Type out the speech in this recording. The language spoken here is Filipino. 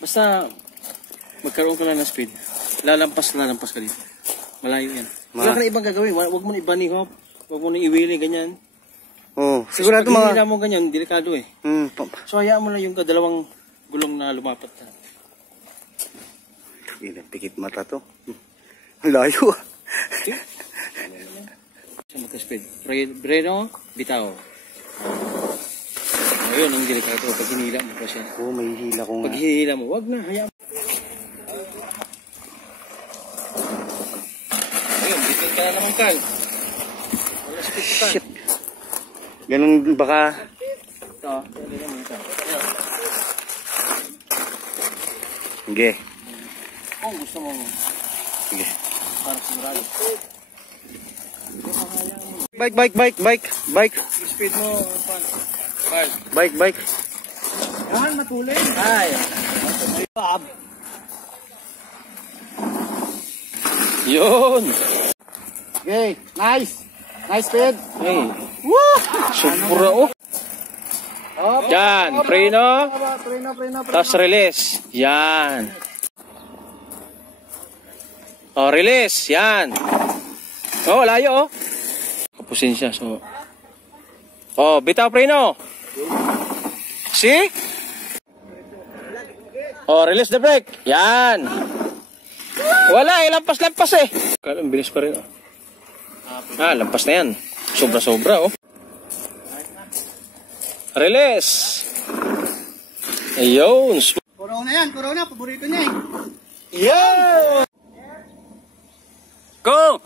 Basta magkaroon ka lang ng speed. Lalampas ka dito. Malayo yan. Wala ka na ibang gagawin. Huwag mo na ibanihop. Huwag mo na iwili, ganyan. Oo. Sigurado mga... Pag mo ganyan, delikado eh. So hayaan mo lang yung dalawang gulong na lumapat ka. Pikit mata to. Layo. Siya magka-speed. Breno, bitaw. Ayun, ang delikado. Pag hinila mo pa siya. Oo, may hila ko nga. Pag hinila mo, wag na. Hayaan mo. Ayun, bitin ka na naman, Carl. Wala speed ka. Shit. Ganun baka... Ito, hindi naman ito. Sige. Kung gusto mo. Sige. Para sigurado. Bike. Speed mo, Carl. Bike. Yan, matuloy. Ay. Bob. Yun. Okay, nice. Nice speed. Hey. Woo! Sobra oh. Yan, preno. Tapos release. Yan. Oh, release. Yan. Oh, layo oh. Kapusin siya. So. Oh, bitaw preno. See? Oh, release the brake. Yan. Wala eh, lampas eh. Kala, bilis pa rin oh. Lampas na yan. Sobra oh. Release. Ayun. Corona, paborito niya eh. Yo! Go!